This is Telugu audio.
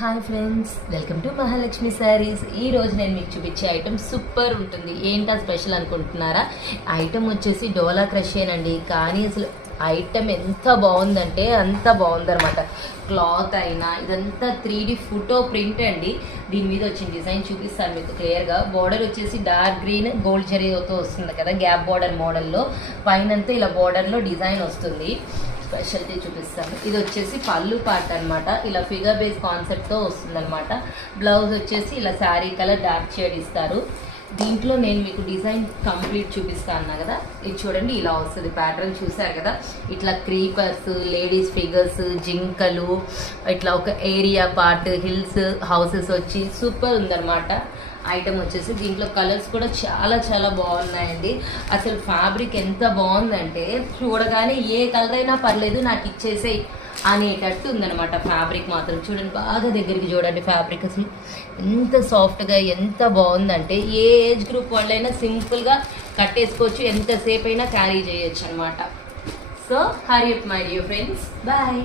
Hi friends, welcome to Mahalakshmi saris. ఈరోజు నేను మీకు చూపించే ఐటమ్ సూపర్ ఉంటుంది. ఏంటా స్పెషల్ అనుకుంటున్నారా? ఐటమ్ వచ్చేసి డోలా క్రషేనండి. కానీ అసలు ఐటమ్ ఎంత బాగుందంటే అంత బాగుందనమాట. క్లాత్ అయినా ఇదంతా 3D ఫోటో ప్రింట్ అండి. దీని మీద వచ్చిన డిజైన్ చూపిస్తాను మీకు క్లియర్గా. బార్డర్ వచ్చేసి డార్క్ గ్రీన్ గోల్డ్ జరీతో వస్తుంది కదా, గ్యాప్ బార్డర్ మోడల్లో. పైనంతా ఇలా బార్డర్లో డిజైన్ వస్తుంది. స్పెషల్టీ చూపిస్తాను. ఇది వచ్చేసి పళ్ళు పార్ట్ అనమాట. ఇలా ఫిగర్ బేస్ కాన్సెప్ట్తో వస్తుంది అనమాట. బ్లౌజ్ వచ్చేసి ఇలా శారీ కలర్ డార్క్ షేడ్ ఇస్తారు. దీంట్లో నేను మీకు డిజైన్ కంప్లీట్ చూపిస్తాను అన్నా కదా. ఇది చూడండి, ఇలా వస్తుంది. ప్యాటర్న్ చూసారు కదా, ఇట్లా క్రీపర్స్, లేడీస్ ఫిగర్స్, జింకలు, ఇట్లా ఒక ఏరియా పార్ట్, హిల్స్, హౌసెస్ వచ్చి సూపర్ ఉందన్నమాట. ఐటమ్ వచ్చేసి దీంట్లో కలర్స్ కూడా చాలా చాలా బాగున్నాయండి. అసలు ఫ్యాబ్రిక్ ఎంత బాగుందంటే చూడగానే ఏ కలర్ అయినా పర్లేదు నాకు ఇచ్చేసేయి అనేటట్టు ఉందన్నమాట. ఫ్యాబ్రిక్ మాత్రం చూడండి, బాగా దగ్గరికి చూడండి. ఫ్యాబ్రిక్ అసలు ఎంత సాఫ్ట్గా ఎంత బాగుందంటే ఏ ఏజ్ గ్రూప్ వాళ్ళైనా సింపుల్గా కట్టేసుకోవచ్చు, ఎంతసేపు అయినా క్యారీ చేయొచ్చు అనమాట. So hurry up my dear friends, bye.